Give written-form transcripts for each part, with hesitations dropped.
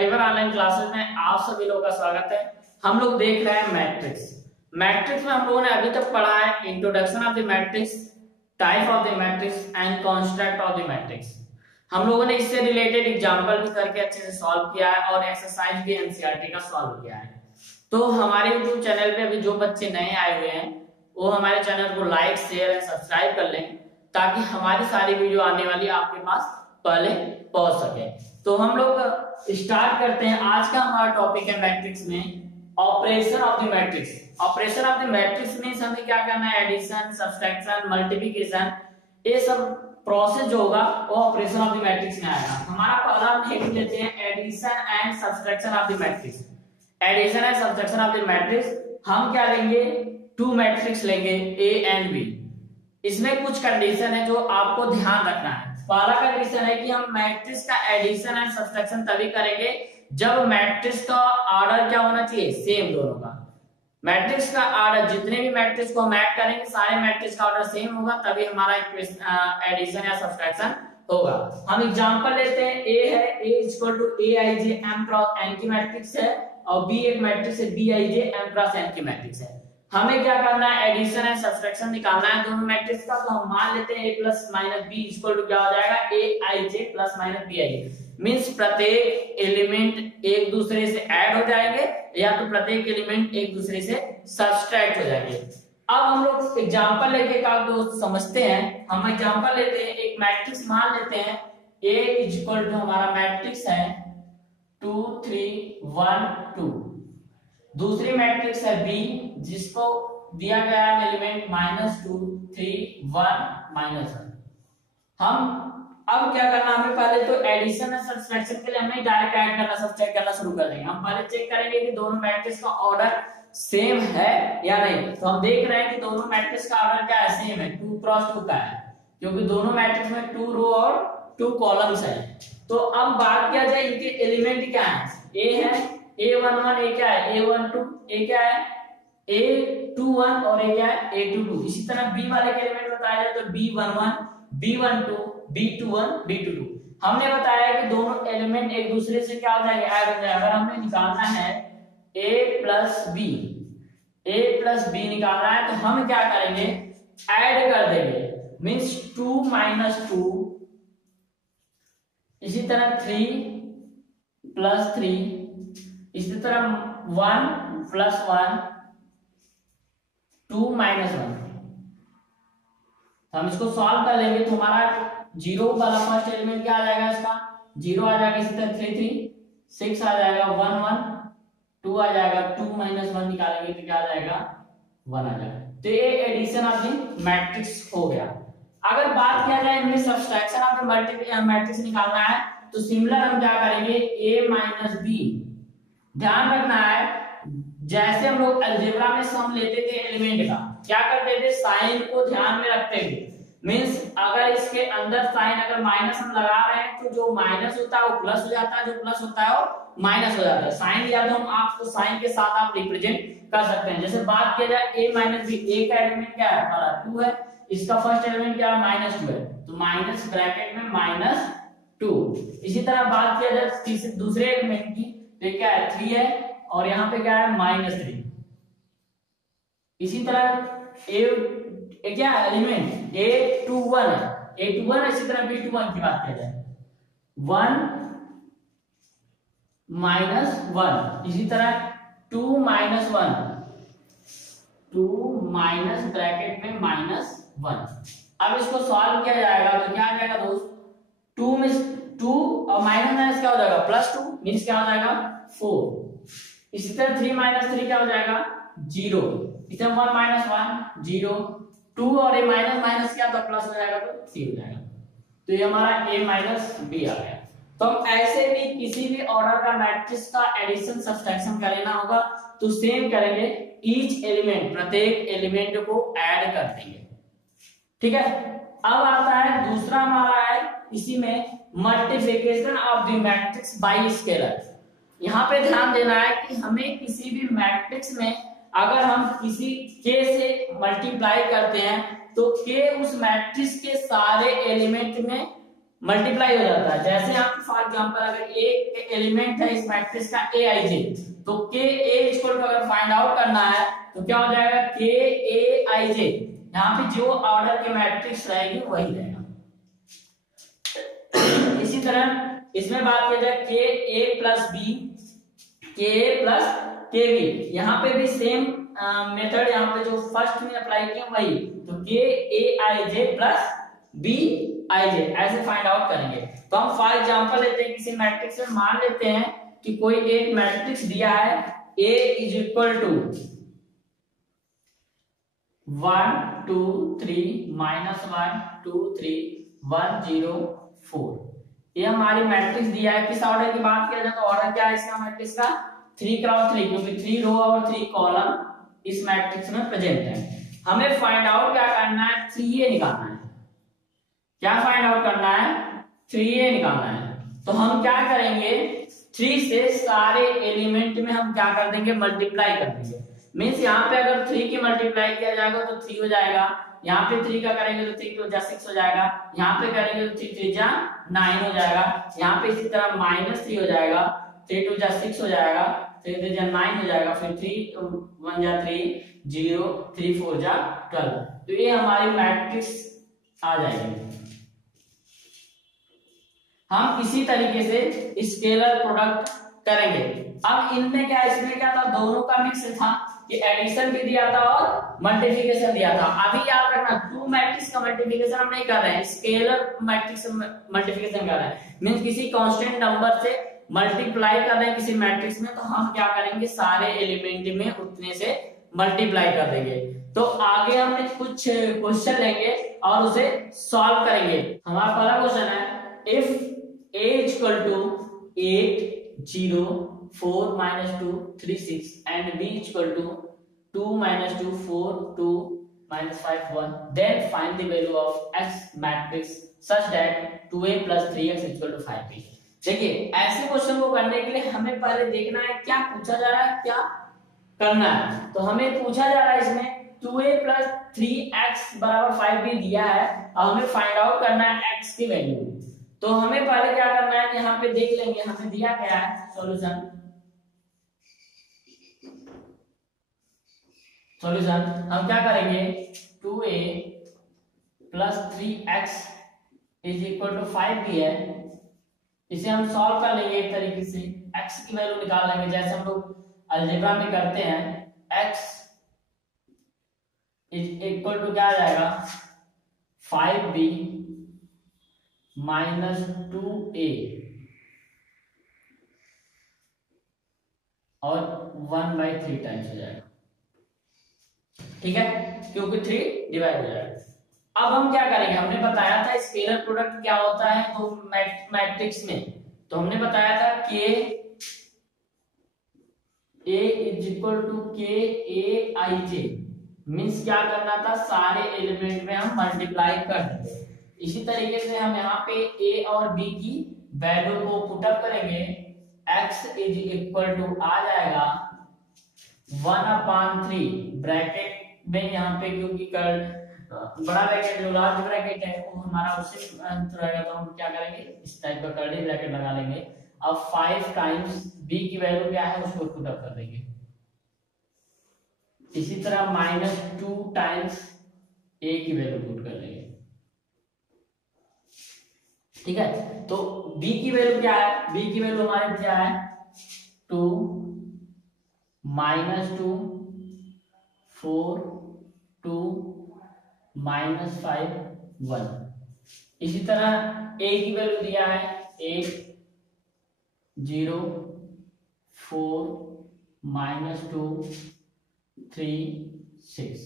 Algebra online classes में आप सभी लोगों का स्वागत है। हम लोग देख रहे हैं मैट्रिक्स। मैट्रिक्स में हम लोगों ने अभी तक पढ़ा है introduction of the matrix, type of the matrix and construct of the matrix. हम लोगों ने इससे रिलेटेड एग्जांपल भी करके अच्छे से सॉल्व किया है और एक्सरसाइज भी एनसीईआरटी का सॉल्व किया है। तो हमारे यूट्यूब चैनल पे अभी जो बच्चे नए आए हुए हैं वो हमारे चैनल को लाइक, शेयर एंड सब्सक्राइब कर लें ताकि हमारी सारी वीडियो आने वाली आपके पास पहले पहुंच सके। तो हम लोग स्टार्ट करते हैं। आज का हमारा टॉपिक है मैट्रिक्स में operation of the matrix. Operation of the matrix means हमें क्या करना है, एडिशन, सब्सट्रैक्शन, मल्टीप्लिकेशन, ये सब प्रोसेस जो होगा वो ऑपरेशन ऑफ द मैट्रिक्स में आएगा। हमारा पहला हम हेडिंग लेते हैं addition and subtraction of the matrix. Addition and subtraction of the matrix हम क्या लेंगे, टू मैट्रिक्स लेंगे ए एंड बी। इसमें कुछ कंडीशन है जो आपको ध्यान रखना है। पहला कंडीशन है कि हम मैट्रिक्स का एडिशन एंड सब्सट्रैक्शन तभी करेंगे जब मैट्रिक्स का ऑर्डर क्या होना चाहिए, सेम दोनों का। मैट्रिक्स का ऑर्डर, जितने भी मैट्रिक्स को हम ऐड करेंगे सारे मैट्रिक्स का ऑर्डर सेम होगा तभी हमारा एडिशन या सब्सट्रैक्शन होगा। हम एग्जांपल लेते हैं। ए है, A equal to A I J M cross N की मैट्रिक्स है और बी एक मैट्रिक्स है, B I J M cross N की मैट्रिक्स है। हमें क्या करना है, एडिशन एंड सब्सट्रैक्शन निकालना है दोनों मैट्रिक्स का। तो हम मान लेते हैं a plus minus B equal to क्या हो जाएगा, A I J plus minus B I J. Means प्रत्येक एलिमेंट एक दूसरे से ऐड हो जाएंगे या तो प्रत्येक एलिमेंट एक दूसरे से सब्सट्रैक्ट हो जाएंगे। अब हम लोग एग्जांपल लेके का दोस्त समझते हैं। हम एग्जांपल लेते हैं, एक मैट्रिक्स मान लेते हैं a इक्वल टू हमारा मैट्रिक्स है 2 3 1 2। दूसरी मैट्रिक्स है बी जिसको दिया गया है एलिमेंट -2 3 1 -1। हम अब क्या करना, हमें पहले तो एडिशन और सब्सट्रैक्शन के लिए हमें डायरेक्ट ऐड करना, सब्सट्रैक्ट करना शुरू कर देंगे। हम पहले चेक करेंगे कि दोनों मैट्रिक्स का ऑर्डर सेम है या नहीं। तो हम देख रहे हैं कि दोनों मैट्रिक्स का ऑर्डर क्या है, सेम है, 2 क्रॉस 2 का है, क्योंकि दोनों मैट्रिक्स में 2 रो और 2 कॉलम्स है। तो अब बात किया जाए इनके एलिमेंट क्या है। ए है A11, ए क्या है A12, ए क्या है A21 और ए क्या है A22। इसी तरह बी वाले के एलिमेंट बताया जाए तो B11 B12 B21 B22। हमने बताया कि दोनों एलिमेंट एक दूसरे से क्या हो जाएंगे, ऐड हो जाएंगे। अगर हमें निकालना है A प्लस बी निकालना है तो हम क्या करेंगे, ऐड कर देंगे। मीन्स 2 माइनस 2, इसी तरह 3 प्लस 3, इसी तरह 1 प्लस 1 2 माइनस 1। हम इसको सॉल्व कर लेंगे तो हमारा 0 वाला फर्स्ट एलिमेंट क्या आ जाएगा, इसका 0 आ जाएगा। इसी तरह 3 3 6 आ जाएगा, 1 1 2 आ जाएगा, 2 माइनस 1 निकालेंगे तो क्या आ जाएगा 1 आ जाएगा। तो ये एडिशन ऑफ द मैट्रिक्स हो गया। अगर बात किया जाए इनमें सब्सट्रैक्शन ऑफ द मैट्रिक्स निकालना है तो सिमिलर हम क्या करेंगे, a माइनस बी। ध्यान रखना है, जैसे हम लोग अलजेब्रा में सम लेते थे एलिमेंट का, क्या करते थे, साइन को ध्यान में रखते थे। मींस अगर इसके अंदर साइन अगर माइनस हम लगा रहे हैं तो जो माइनस होता है वो प्लस हो जाता है, जो प्लस होता है वो माइनस हो जाता है। साइन या तो हम आपको साइन के साथ आप रिप्रेजेंट कर सकते हैं। जैसे बात किया जाए a माइनस बी, a का एलिमेंट क्या है हमारा 2 है, इसका फर्स्ट एलिमेंट क्या है -2 है, तो माइनस ब्रैकेट में -2। इसी तरह बात किया जाए दूसरे एलिमेंट की, तो क्या है 3 है और यहाँ पे क्या है -3। इसी तरह ए क्या एलिमेंट A21 है, A21। इसी तरह B21 की बात किया जाए 1 -1, इसी तरह 2 -1, 2 माइनस ब्रैकेट में -1। अब इसको सॉल्व किया जाएगा तो क्या आ जाएगा दोस्त, 2 में 2 और माइनस क्या हो जाएगा, +2 मींस क्या हो जाएगा 4। इसी तरह 3 माइनस 3 क्या हो जाएगा 0। इसी तरह 1 माइनस 1 0, 2 और a माइनस माइनस क्या तो प्लस हो जाएगा तो 3 हो जाएगा। तो ये हमारा a माइनस बी आ गया। तो हम ऐसे भी किसी भी ऑर्डर का मैट्रिक्स का एडिशन सब्सट्रैक्शन का लेना होगा तो सेम करेंगे, ईच एलिमेंट प्रत्येक एलिमेंट को ऐड कर देंगे। ठीक है। अब आता है दूसरा हमारा है इसी में multiplication of the matrix bye scalar. यहाँ पे ध्यान देना है कि हमें किसी भी मैट्रिक्स में अगर हम किसी के से मल्टीप्लाई करते हैं तो के उस मैट्रिक्स के सारे एलिमेंट में मल्टीप्लाई हो जाता है। जैसे यहाँ पे फॉर एग्जांपल अगर एक एलिमेंट है इस मैट्रिक्स का ए आई जे, तो के ए इक्वल टू अगर फाइंड आउट करना है तो क्या हो जाएगा, के ए आई जे, यहाँ पे जो ऑर्डर की मैट्रिक्स रहेगी वही रहेगा। इसी तरह इसमें बात किया जाए के ए प्लस बी, के ए प्लस के बी, यहाँ पे भी सेम मेथड यहाँ पे जो फर्स्ट में अप्लाई किया वही, तो के ए I J plus B I जे ऐसे फाइंड आउट करेंगे। तो हम फॉर एग्जांपल लेते हैं किसी मैट्रिक्स में, मान लेते हैं कि कोई एक मैट्रिक्स दिया है A इज इक्वल टू 1 2 3 -1 2 3 1 0 4, ये हमारी मैट्रिक्स दिया है। किस ऑर्डर की बात किया जाए तो ऑर्डर क्या है इसका मैट्रिक्स का, 3x3, क्योंकि 3 रो और 3 कॉलम इस मैट्रिक्स में प्रेजेंट है। हमें फाइंड आउट क्या करना है, 3a निकालना है। क्या फाइंड आउट करना है, 3a निकालना है। तो हम क्या करेंगे, 3 से सारे एलिमेंट में हम क्या कर देंगे, मल्टीप्लाई कर देंगे। मींस यहाँ पे अगर 3 की मल्टीप्लाई किया जाएगा तो 3 हो जाएगा, यहाँ पे 3 का करेंगे तो 3 × 6 हो जाएगा, यहाँ पे करेंगे तो 3 × 3 9 हो जाएगा, यहाँ पे इसी तरह -3 हो जाएगा, 3 × 6 हो जाएगा, 3 × 9 हो जाएगा, फिर 3 1 3 0 3 4 12। तो ये हमारी मैट्रिक्स आ जाएगी। हम इसी तरीके से स्केलर प्रोडक्ट करेंगे। अब इनमें क्या, इसमें क्या था, दोनों का मिक्स था कि एडिशन भी दिया था और मल्टीप्लिकेशन दिया था। अभी याद रखना, टू मैट्रिक्स का मल्टीप्लिकेशन हम नहीं कर रहे हैं, स्केलर मैट्रिक्स मल्टीप्लिकेशन कर रहे हैं। मींस किसी कांस्टेंट नंबर से मल्टीप्लाई कर रहे हैं किसी मैट्रिक्स में, तो हम क्या करेंगे, सारे एलिमेंट में उतने से मल्टीप्लाई कर देंगे। तो आगे हम कुछ क्वेश्चन लेंगे और उसे सॉल्व करेंगे। हमारा पहला क्वेश्चन है, if a equal to 8 0 4 -2 3 6 and b equal to 2 -2 4 2 -5 1, then find the value of x matrix such that 2a plus 3x equal to 5b। देखिए, ऐसे क्वेश्चन को करने के लिए हमें पहले देखना है क्या पूछा जा रहा है, क्या करना है। तो हमें पूछा जा रहा है इसमें 2a plus 3x बराबर 5b दिया है और हमें फाइंड आउट करना है x की वैल्यू। तो हमें पहले क्या करना है कि यहाँ पे देख लेंगे हमें दिया क्या है सॉल्यूशन। हम क्या करेंगे, 2a plus 3x is equal to 5b है, इसे हम सॉल्व कर लेंगे एक तरीके से, x की वैल्यू निकाल लेंगे जैसे हम लोग अलजेब्रा में करते हैं। x इज इक्वल टू क्या आ जाएगा, 5b -2a और 1/3 टाइम्स हो जाएगा, ठीक है, क्योंकि 3 डिवाइड हो जाएगा। अब हम क्या करेंगे, हमने बताया था स्केलर प्रोडक्ट क्या होता है दो मैट्रिक्स में। तो हमने बताया था कि a इज इक्वल टू के ए आई जे, मीन्स क्या करना था, सारे एलिमेंट में हम मल्टीप्लाई कर देंगे। इसी तरीके से हम यहाँ पे a और b की वैल्यू को पुटअप करेंगे, x इज इक्वल टू आ जाएगा 1/3 ब्रैकेट में, यहाँ पे क्योंकि बड़ा ब्रैकेट जो लार्ज ब्रैकेट है वो हमारा उससे रहेगा, तो हम क्या करेंगे इस टाइप का कर्ली ब्रैकेट लगा लेंगे। अब 5 टाइम्स b की वैल्यू क्या है उसको पुटअप कर देंगे, इसी तरह -2 टाइम्स a की वैल्यू पुट कर देंगे, ठीक है। तो b की वैल्यू क्या है, b की वैल्यू हमारे क्या है 2 -2 4 2 -5 1। इसी तरह a की वैल्यू दिया है 8 0 4 -2 3 6।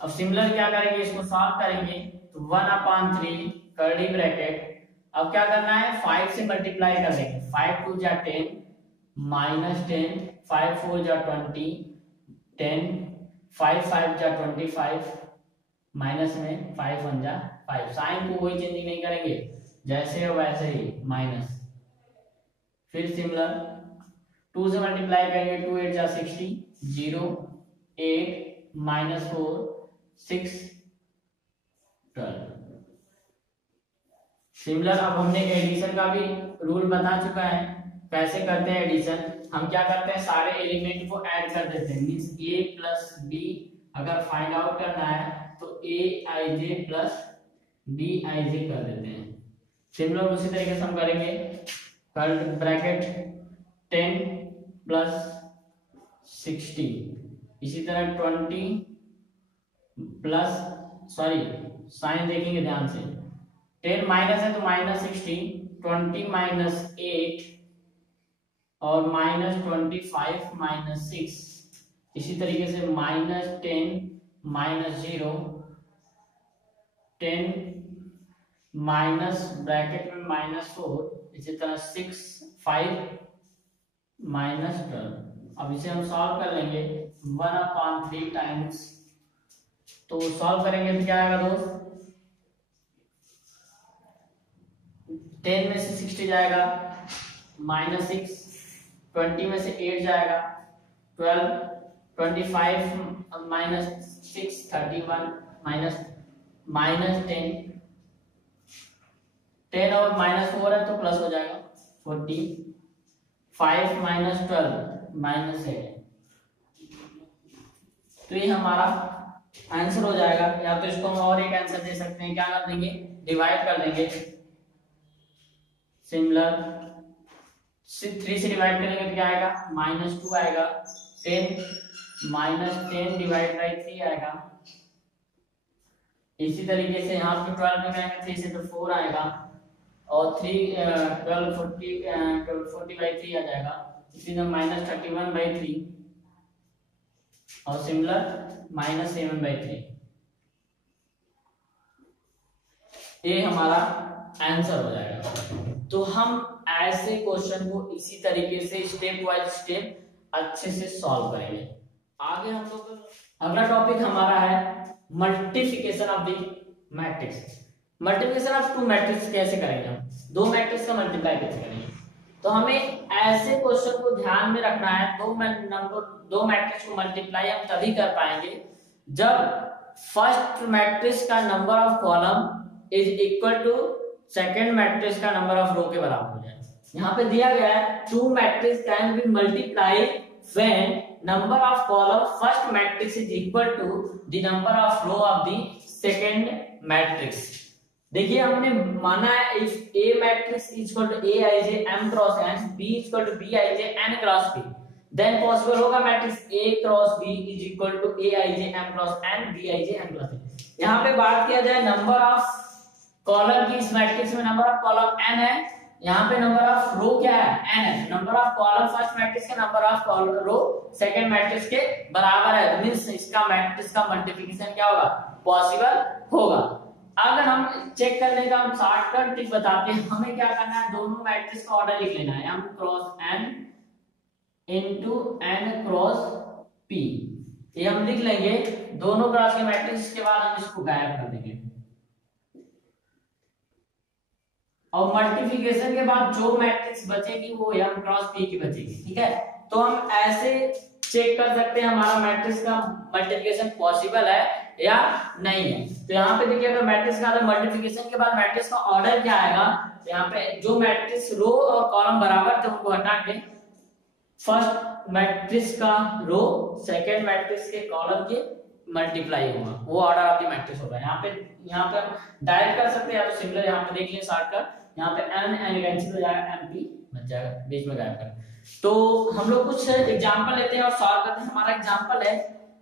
अब सिमिलर क्या करेंगे, इसको सॉल्व करेंगे तो 1/3 कर्ली ब्रैकेट, अब क्या करना है 5 से मल्टीप्लाई कर देंगे, 5 2 जा 10 -10 5 4 जा 20 10 5 5 जा 25 माइनस में 5 1 जा 5। साइन को कोई चेंजिंग नहीं करेंगे, जैसे हो वैसे ही माइनस। फिर सिमिलर 2 से मल्टीप्लाई करेंगे, 2 8 जा 60 0 8 -4 6 12। सिमिलर अब हमने एडिशन का भी रूल बता चुका है, कैसे करते हैं एडिशन। हम क्या करते हैं, सारे एलिमेंट को ऐड कर देते हैं, मींस a प्लस बी अगर फाइंड आउट करना है तो aij प्लस bij कर देते हैं। सिमिलर उसी तरीके से हम करेंगे, कर्ली ब्रैकेट 10 प्लस 60, इसी तरह 20 प्लस, सॉरी साइन देखेंगे ध्यान से, 10 माइनस है तो -60, 20 माइनस 8 और -25 माइनस 6, इसी तरीके से -10 माइनस 0, 10 माइनस ब्रैकेट में -4, इसी तरह 6 5 माइनस 12। अब इसे हम सॉल्व कर लेंगे 1/3 टाइम्स, तो सॉल्व करेंगे तो क्या आएगा दोस्त, 10 में से 60 जाएगा -6, 20 में से 8 जाएगा 12, 25 माइनस 6 31 माइनस -10 और -4 है तो प्लस हो जाएगा 40, 5 माइनस 12 -8। तो ये हमारा आंसर हो जाएगा। या तो इसको हम और एक आंसर दे सकते हैं, क्या कर देंगे, डिवाइड कर देंगे। सिमिलर 3 से डिवाइड करेंगे तो क्या आएगा, -2 आएगा, 10 डिवाइड बाई 3 आएगा। इसी तरीके से यहाँ पे 12 में करेंगे 3 से तो 4 आएगा और 12 40 बाई 3 आ जाएगा, इसी तरह -31/3 और सिमिलर -7/3। ये हमारा आंसर हो जाएगा। तो हम ऐसे क्वेश्चन को इसी तरीके से स्टेप बाय स्टेप अच्छे से सॉल्व करेंगे। आगे हम लोग अगला टॉपिक हमारा है multiplication of the matrix. Multiplication of 2 matrix कैसे करेंगे, हम 2 मैट्रिक्स का मल्टीप्लाई कैसे करेंगे। तो हमें ऐसे क्वेश्चन को ध्यान में रखना है, 2 मैट्रिक्स को मल्टीप्लाई हम तभी कर पाएंगे जब फर्स्ट मैट्रिक्स का number of column is equal to second matrix का नंबर ऑफ रो के बराबर हो जाए। यहाँ पे दिया गया है 2 matrix can be multiply when number of column first matrix is equal to the number of row of the second matrix. देखिए हमने माना है if A matrix is equal to Aij m cross n, B is equal to Bij n cross p, then possible होगा matrix A cross B is equal to Aij m cross n, Bij n cross p। यहाँ पे बात किया जाए number of column की, इस matrix में number of column n है, यहाँ पे नंबर ऑफ रो क्या है n है। Number of column first matrix के number of column row second matrix के बराबर है, मींस इसका मैट्रिक्स का मल्टीप्लिकेशन क्या होगा, पॉसिबल होगा। अगर हम चेक करने का हम शॉर्टकट ट्रिक बताते हैं, हमें क्या करना है, दोनों मैट्रिक्स का ऑर्डर लिख लेना है, m cross n into n cross p, ये हम लिख लेंगे दोनों क्रॉस के मैट्रिक्स के बाद हम इसको गायब कर देंगे और मल्टीप्लिकेशन के बाद जो मैट्रिक्स बचेगी वो m क्रॉस p की बचेगी। ठीक है, तो हम ऐसे चेक कर सकते हैं हमारा मैट्रिक्स का मल्टीप्लिकेशन पॉसिबल है या नहीं है। तो यहाँ पे देखिए अगर मैट्रिक्स का मल्टीप्लिकेशन के बाद मैट्रिक्स का ऑर्डर क्या आएगा, तो यहाँ पे जो मैट्रिक्स रो और कॉलम बराबर थे उनको हटा के फर्स्ट मैट्रिक्स का रो सेकंड मैट्रिक्स के कॉलम के मल्टीप्लाई होगा, वो ऑर्डर ऑफ द मैट्रिक्स होगा। यहाँ पे हम डायरेक्ट कर सकते हैं या तो सिमिलर यहाँ पे देख लिया शॉर्टकट, यहाँ पे n कैंसिल हो जाएगा, mp बच जाएगा, बीच में गायब कर। तो हम लोग कुछ एग्जांपल लेते हैं और सॉल्व करते हैं। हमारा एग्जांपल है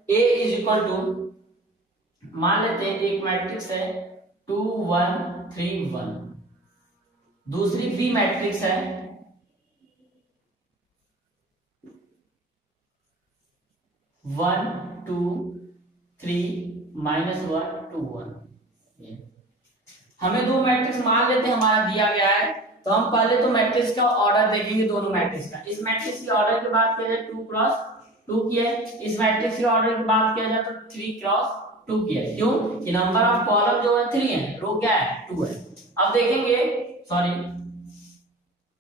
a इज इक्वल टू, मान लेते हैं एक मैट्रिक्स है 2 1 3 1, दूसरी b मैट्रिक्स है 1 2 3 -1 2 1। हमें 2 मैट्रिक्स मान लेते हैं हमारा दिया गया है, तो हम पहले तो मैट्रिक्स का ऑर्डर देखेंगे दोनों मैट्रिक्स का। इस मैट्रिक्स के ऑर्डर की बात किया जाए 2 क्रॉस 2 की है, इस मैट्रिक्स के ऑर्डर की बात किया जाए तो 3 क्रॉस 2 की है। क्यों कि नंबर ऑफ कॉलम जो है 3 है, रो क्या है 2 है। अब देखेंगे, सॉरी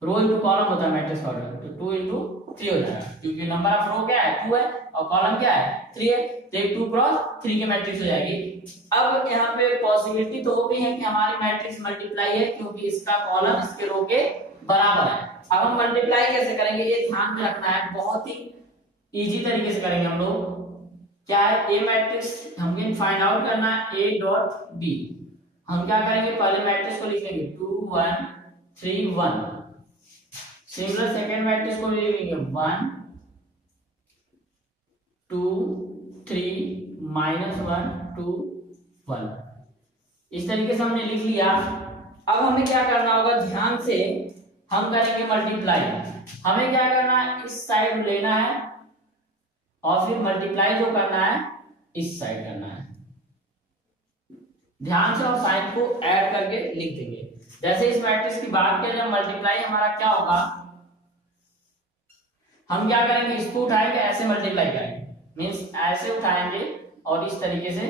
रो इनटू कॉलम होता है मैट्रिक्स ऑर्डर, तो 2 इनटू 3 हो जाएगा, क्योंकि नंबर ऑफ रो क्या है 2 है और कॉलम क्या है 3 है, तो एक 2 क्रॉस 3 की मैट्रिक्स हो जाएगी। अब यहाँ पे पॉसिबिलिटी तो हो गई है कि हमारी मैट्रिक्स मल्टीप्लाई है, क्योंकि इसका कॉलम इसके रो के बराबर है। अब हम मल्टीप्लाई कैसे करेंगे ये ध्यान में रखना है, बहुत ही इजी तरीके से करेंगे हम लोग। क्या है, ए मैट्रिक्स हमको फाइंड आउट करना है, ए डॉट बी। हम क्या करेंगे, पहले मैट्रिक्स को लिख लेंगे 2 1 3 1। सिमिलर सेकंड मैट्रिक्स को लिख लेंगे 1 2 3 -1 2 1। इस तरीके से हमने लिख लिया। अब हमें क्या करना होगा, ध्यान से हम करेंगे मल्टीप्लाई। हमें क्या करना है, इस साइड लेना है और फिर मल्टीप्लाई जो करना है इस साइड करना है। ध्यान से और साइन को ऐड करके लिख देंगे। जैसे इस मैट्रिक्स की बात किया जाए, मल्टीप्लाई हमारा क्या होगा, हम क्या करेंगे, इसको उठाएंगे ऐसे मल्टीप्लाई करेंगे, मींस ऐसे उठाएंगे और इस तरीके से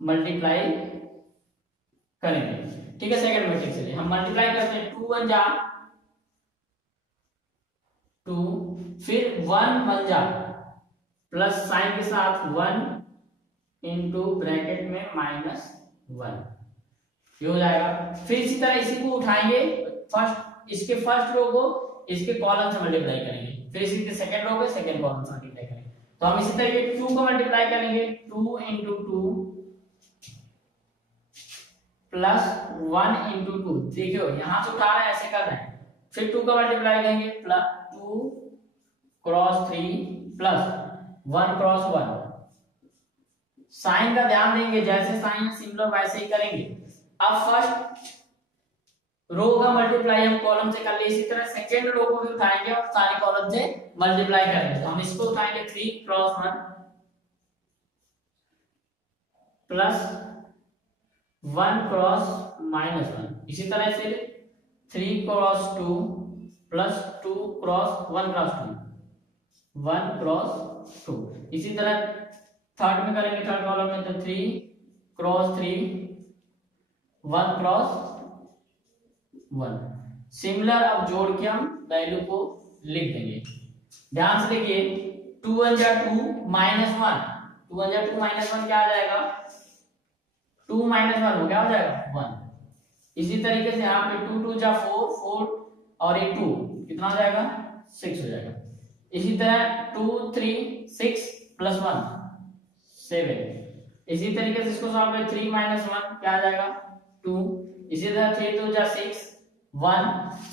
मल्टीप्लाई करेंगे। ठीक है, सेकंड मैट्रिक्स से हम मल्टीप्लाई करते हैं, 2 1 जा 2, फिर 1 1 जा प्लस साइन के साथ 1 इंटू ब्रैकेट में -1, ये हो जाएगा। फिर इसी तरह इसी को उठाएंगे, फर्स्ट इसके फर्स्ट रो को इसके कॉलम से मल्टीप्लाई करेंगे, फिर इसी के सेकंड रो को सेकंड कॉलम से मल्टीप्लाई करेंगे। तो हम इसी तरीके 2 को मल्टीप्लाई करेंगे, 2 इंटू 2 प्लस 1 इंटू 2। देखियो यहां से उठा रहे हैं, ऐसे कर रहे हैं। फिर 2 का मल्टीप्लाई करेंगे, plus 2 cross 3 plus 1 cross 1। Sign का ध्यान देंगे, जैसे साइन सिमिलर वैसे ही करेंगे। अब फर्स्ट रो का मल्टीप्लाई हम कॉलम से कर ले, इसी तरह सेकंड रो को भी उठाएंगे और सारे कॉलम से मल्टीप्लाई करेंगे। तो हम इसको उठाएंगे 3 क्रॉस 1 प्लस 1 क्रॉस -1। इसी तरह से 3 cross 2 plus 2 cross 1 cross 2 1 cross 2। इसी तरह थर्ड में करेंगे, थर्ड कॉलम में, तो 3 क्रॉस 3 1 क्रॉस 1। सिमिलर अब जोड़ के हम वैल्यू को लिख देंगे। ध्यान से देखिए, 2 1 जा 2 -1, 2 1 जा 2 -1 क्या आ जाएगा, 2 -1 हो क्या हो जाएगा 1। इसी तरीके से यहाँ पे 2 2 जा 4 4 और ये 2 कितना हो जाएगा 6 हो जाएगा। इसी तरह 2 3 6 प्लस 1 7। इसी तरीके से इसको सॉल्व करें, 3 -1 क्या आ जाएगा 2। इसी तरह 3 2 जा 6 1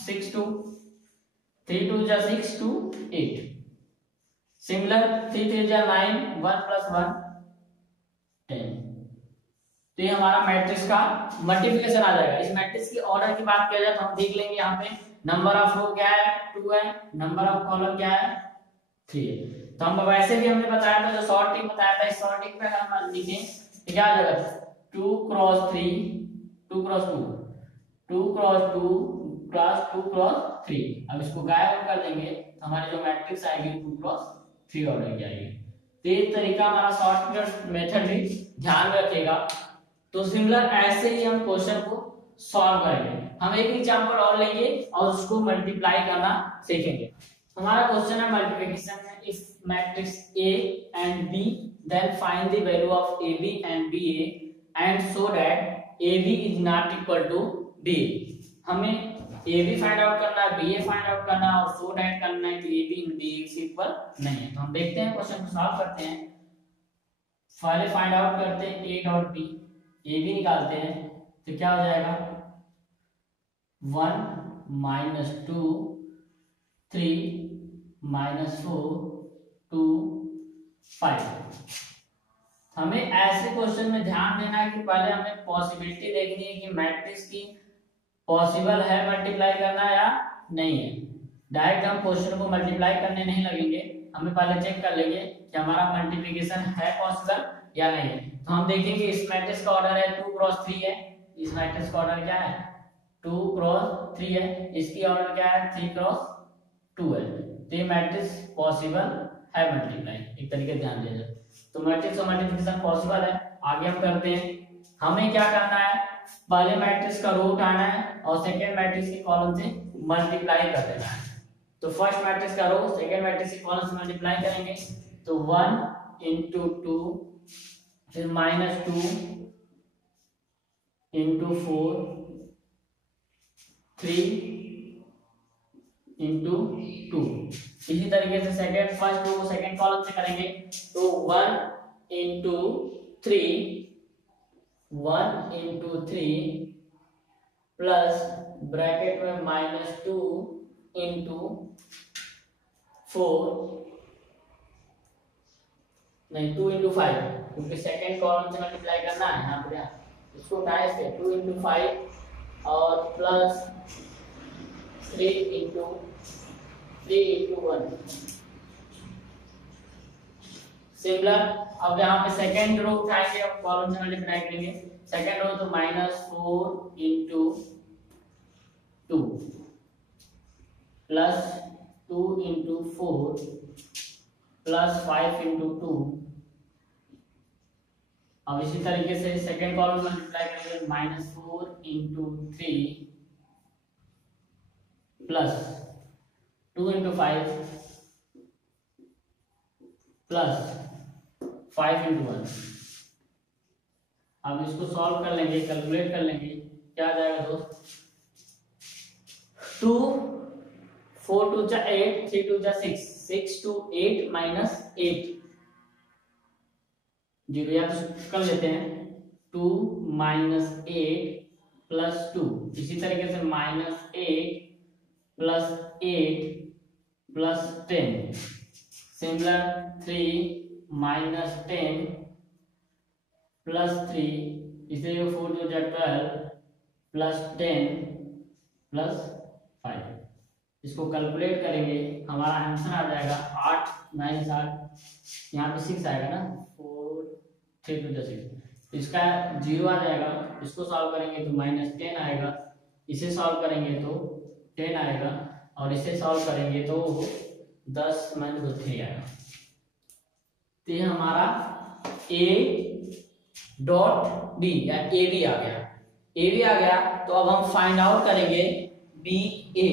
6 2, 3 2 जा 6 2 8। सिमिलर 3 3 जा 9 1 प्लस 1 10। तो ये हमारा मैट्रिक्स का मल्टीप्लिकेशन आ जाएगा। इस मैट्रिक्स की ऑर्डर की बात किया जाए तो हम देख लेंगे, यहाँ पे नंबर ऑफ रो क्या है 2 है, नंबर ऑफ कॉलम क्या है 3 है। तो हम वैसे भी हमने बताया था, जो शॉर्ट ट्रिक बताया था, इस शॉर्ट ट्रिक पे हम लिखें तो क्या आ जाएगा 2 cross 3 2 cross 2 2 cross 2 plus 2 cross 3। अब इसको गायब कर देंगे तो हमारी जो मैट्रिक्स आएगी 2 क्रॉस 3 ऑर्डर की आएगी। तो ये तरीका हमारा शॉर्टकट मेथड भी ध्यान रखिएगा। तो सिमिलर ऐसे ही हम क्वेश्चन को सॉल्व करेंगे। हम एक एग्जांपल और लेंगे और उसको मल्टीप्लाई करना सीखेंगे। हमारा क्वेश्चन है मल्टीप्लिकेशन में, if matrix A and B then find the value of AB and BA and so that AB is not equal to BA। हमें AB फाइंड आउट करना है, BA फाइंड आउट करना है और so that करना है कि AB and BA से इक्वल नहीं है। तो हम देखते हैं, क्वेश्चन को सॉल्व करते हैं। पहले फाइंड आउट करते हैं A डॉट B, AB निकालते हैं तो क्या हो जाएगा 1 -2 3 -4 2 5। हमें ऐसे क्वेश्चन में ध्यान देना है कि पहले हमें पॉसिबिलिटी देखनी है कि मैट्रिक्स की पॉसिबल है मल्टीप्लाई करना या नहीं है। डायरेक्ट हम क्वेश्चन को मल्टीप्लाई करने नहीं लगेंगे, हमें पहले चेक कर लेंगे कि हमारा मल्टीप्लिकेशन है पॉसिबल या नहीं है। तो हम देखेंगे इस मैट्रिक्स का ऑर्डर है 2 क्रॉस 3 है, इस मैट्रिक्स का ऑर्डर क्या है 2 क्रॉस 3 है, इसकी ऑर्डर क्या है 3 क्रॉस 2 है। तो ये मैट्रिक्स पॉसिबल है मल्टीप्लाई, एक तरीके से ध्यान दीजिए। तो मैट्रिक्स और मल्टीप्लिकेशन पॉसिबल है। आगे हम करते हैं, हमें क्या करना है, पहले मैट्रिक्स का रो उठाना है और सेकेंड मैट्रिक्स के कॉलम से मल्टीप्लाई कर देना है। तो फर्स्ट मैट्रिक्स का रो सेकंड मैट्रिक्स के कॉलम से मल्टीप्लाई करेंगे तो 1 इंटू 2 फिर माइनस 2 इंटू 4 3 इंटू 2। इसी तरीके से सेकंड फर्स्ट रो को सेकंड कॉलम से करेंगे तो 1 इंटू 3 प्लस ब्रैकेट में माइनस 2 इंटू 4 नहीं 2 इंटू 5 क्योंकि सेकंड कॉलम से मल्टीप्लाई करना है यहाँ पे इसको टाइप से 2 इंटू 5 और प्लस 3 इंटू 1 सिमिलर। अब यहाँ पे सेकंड रो उठाएंगे अब कॉलम से मल्टीप्लाई करेंगे सेकंड रो तो minus 4 into 2 plus 2 into 4 plus 5 into 2। अब इसी तरीके से सेकंड कॉलम में मल्टीप्लाई करेंगे minus 4 into 3 plus 2 into 5 plus 5 into 1। अब इसको सॉल्व कर लेंगे कैलकुलेट कर लेंगे क्या आ जाएगा दोस्त 2 4 2 जा 8 3 2 जा 6 6 2 8 माइनस 8 जीरो या तो कर लेते हैं 2 माइनस 8 प्लस 2। इसी तरीके से minus 8 plus 8 plus 10 similar 3 minus 10 plus 3 इसलिए 4 2 जा 12 प्लस 10 प्लस 5। इसको कैलकुलेट करेंगे हमारा आंसर आ जाएगा 8 9 8 यहाँ पे 6 आएगा ना 4 3 2 6 इसका 0 आ जाएगा। इसको सॉल्व करेंगे तो माइनस 10 आएगा इसे सॉल्व करेंगे तो 10 आएगा और इसे सॉल्व करेंगे तो 10 - 3 आएगा। तो ये हमारा a डॉट b या ए बी आ गया तो अब हम फाइंड आउट करेंगे बी ए।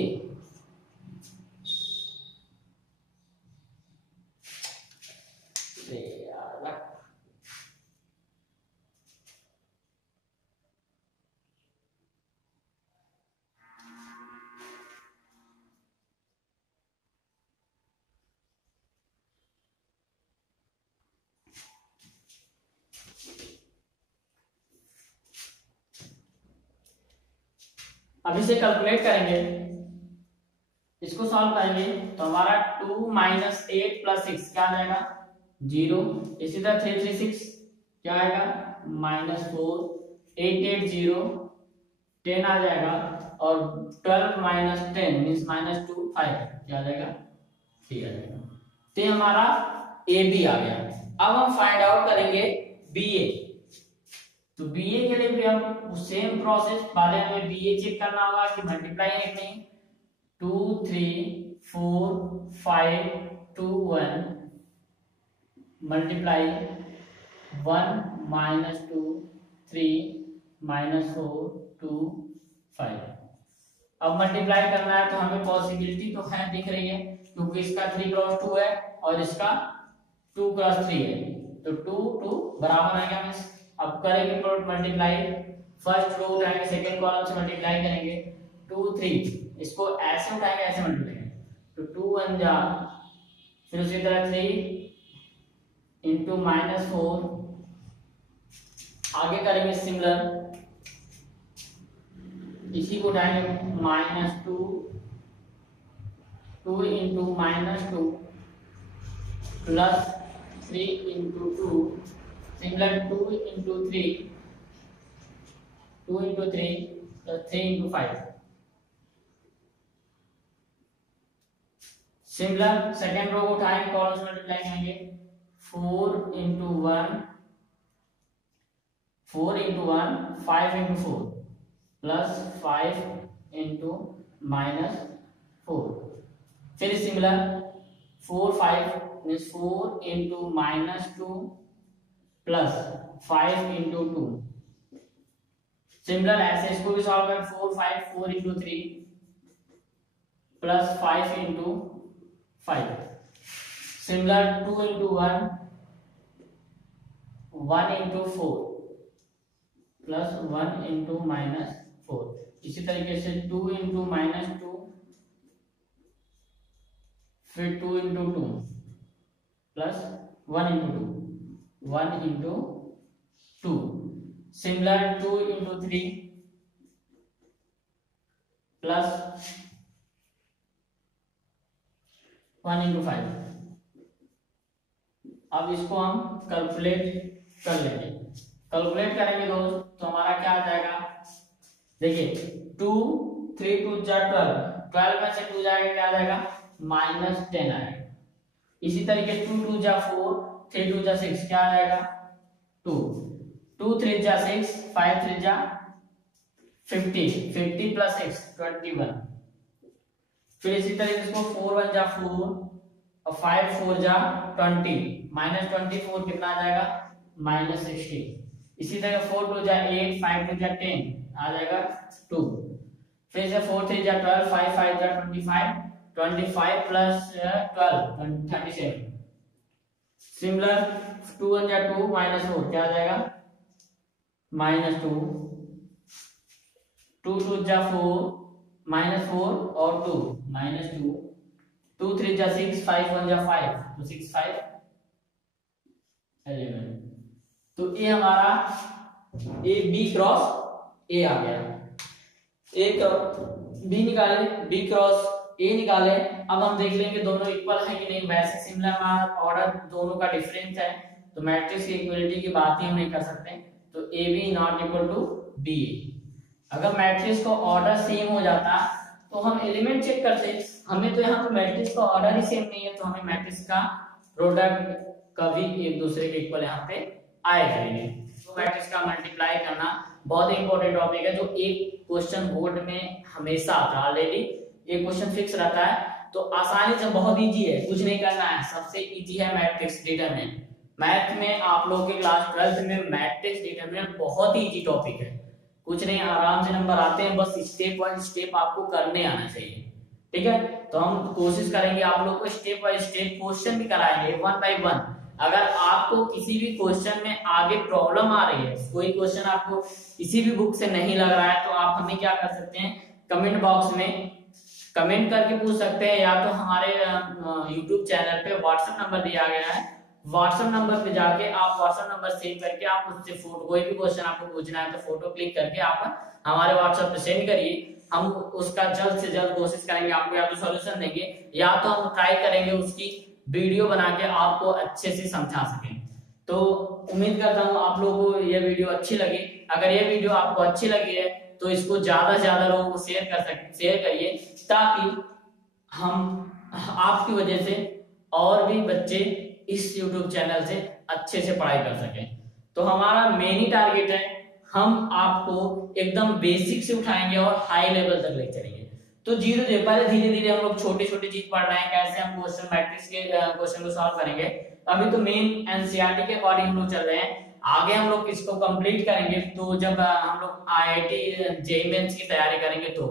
अब इसे कैलकुलेट करेंगे इसको सॉल्व करेंगे तो हमारा 2 माइनस 8 प्लस 6 क्या आ जाएगा 0। इसी तरह 3 3 6 क्या आएगा माइनस 4 8 8 0 10 आ जाएगा और 12 माइनस 10 मीन्स माइनस 2 5 क्या आ जाएगा 3 आ जाएगा। तो हमारा ए बी आ गया। अब हम फाइंड आउट करेंगे बी ए। तो बीए के लिए भी हम सेम प्रोसेस पहले हमें बीए चेक करना होगा कि मल्टीप्लाई है कि नहीं 2 3 4 5 2 1 मल्टीप्लाई 1 माइनस 2 3 माइनस 4 2 5। अब मल्टीप्लाई करना है तो हमें पॉसिबिलिटी तो है दिख रही है क्योंकि इसका 3 क्रॉस 2 है और इसका 2 क्रॉस 3 है तो 2 2 बराबर आएगा। मींस अब करेंगे प्रोडक्ट मल्टीप्लाई फर्स्ट रो उठाएंगे सेकंड कॉलम से मल्टीप्लाई करेंगे 2 3 इसको ऐसे उठाएंगे ऐसे मल्टीप्लाई करेंगे तो 2 1 जा फिर उसी तरह 3 इंटू माइनस 4 आगे करेंगे सिमिलर इसी को उठाएंगे minus 2 2 into minus 2 plus 3 into 2 similar 2 into 3 plus 3 into 5 similar second row को उठाएंगे कॉलम से मल्टीप्लाई करेंगे 4 into 1 5 into 4 plus 5 into minus 4 फिर similar 4 5 means 4 into minus 2 plus 5 into 2 similar ऐसे इसको भी सॉल्व करें 4 5 4 into 3 plus 5 into 5। Similar 2 into 1, 1 into 4 plus 1 into -4। इसी तरीके से 2 इंटू -2, फिर 2 into 2 plus 1 into 2, 1 into 2। Similar 2 into 3 plus 1 into 5। अब इसको हम कैलकुलेट कर लेंगे। कैलकुलेट करेंगे दोस्त तो हमारा क्या आ जाएगा, देखिए 2 3 2 जा 12, 12 में से 2 जाएगा क्या आ जाएगा -10 आएगा। इसी तरीके 2 2 जा 4, 3 2 जा 6 क्या आ जाएगा 2, 2 3 जा 6, 5 3 जा 50, 50 प्लस 6 21। फिर इसी तरीके से 4 1 जा 4 और 5 4 जा 20, -24 कितना आ जाएगा -60। इसी तरह 4 2 जा 8, 5 2 जा 10 आ जाएगा 2। फिर से 4 3 जा 12, 5 5 जा 25, 25 प्लस 12 37। सिमिलर 2 1 जा 2, -4 क्या आ जाएगा -2, 2 2 जा 4, -4 और 2 -2, 2 3 जा 6, 5 1 जा 5 तो 6 5 11। तो ये हमारा ए बी क्रॉस ए आ गया। एक बी निकाले, बी क्रॉस ए निकाले। अब हम देख लेंगे दोनों इक्वल है कि नहीं। वैसे सिमिलर हमारा ऑर्डर दोनों का डिफरेंस है तो मैट्रिक्स की इक्वलिटी की बात ही हम नहीं कर सकते। तो A B not equal to B. अगर मैट्रिक्स का ऑर्डर सेम हो जाता तो हम एलिमेंट चेक करते। हमें तो यहाँ पे मैट्रिक्स का ऑर्डर ही सेम नहीं है तो हमें मैट्रिक्स का प्रोडक्ट कभी एक दूसरे के इक्वल यहाँ पे आएगा ही नहीं। तो मैट्रिक्स का मल्टीप्लाई करना बहुत इंपॉर्टेंट टॉपिक है जो एक क्वेश्चन बोर्ड में हमेशा आता है। ऑलरेडी एक क्वेश्चन फिक्स रहता है तो आसानी से, बहुत इजी है, कुछ नहीं करना है। सबसे इजी है मैट्रिक्स डिटरमिनेंट। मैथ में आप लोगों के क्लास 12th में मैट्रिक्स डिटरमिनेंट बहुत ही इजी टॉपिक है। कुछ नहीं, आराम से नंबर आते हैं, बस स्टेप बाय स्टेप आपको करने आना चाहिए। ठीक है, तो हम कोशिश करेंगे आप लोग को स्टेप बाय स्टेप क्वेश्चन भी कराएंगे 1 बाय 1। अगर आपको किसी भी क्वेश्चन में आगे प्रॉब्लम आ रही है, कोई क्वेश्चन आपको किसी भी बुक से नहीं लग रहा है तो आप हमें क्या कर सकते हैं, कमेंट बॉक्स में कमेंट करके पूछ सकते हैं, या तो हमारे YouTube चैनल पे व्हाट्सएप नंबर दिया गया है, व्हाट्सएप नंबर पे जाके आप व्हाट्सएप नंबर सेव करके आप उससे फोटो, कोई भी क्वेश्चन आपको पूछना है तो फोटो क्लिक करके आप हमारे व्हाट्सएप पे सेंड करिए। हम उसका जल्द से जल्द कोशिश करेंगे आपको या तो सॉल्यूशन देंगे या तो हम ट्राई करेंगे उसकी वीडियो बना के आपको अच्छे से समझा सकें। तो उम्मीद करता हूँ आप लोगों को ये वीडियो अच्छी लगी। अगर ये वीडियो आपको अच्छी लगी है तो इसको ज्यादा से ज्यादा लोगों को शेयर करिए ताकि हम आपकी वजह से और भी बच्चे इस YouTube चैनल से अच्छे से पढ़ाई कर सकें। तो हमारा मेन ही टारगेट है, हम आपको एकदम बेसिक से उठाएंगे और हाई लेवल तक ले चलेंगे। तो पहले धीरे धीरे हम लोग छोटे छोटे चीज पढ़ रहे हैं, कैसे हम क्वेश्चन मैट्रिक्स के क्वेश्चन को सॉल्व करेंगे। अभी तो मेन एनसीईआरटी के अकॉर्डिंग हम लोग चल रहे हैं, आगे हम लोग इसको कंप्लीट करेंगे। तो जब हम लोग IIT जेईई मेंस की तैयारी करेंगे तो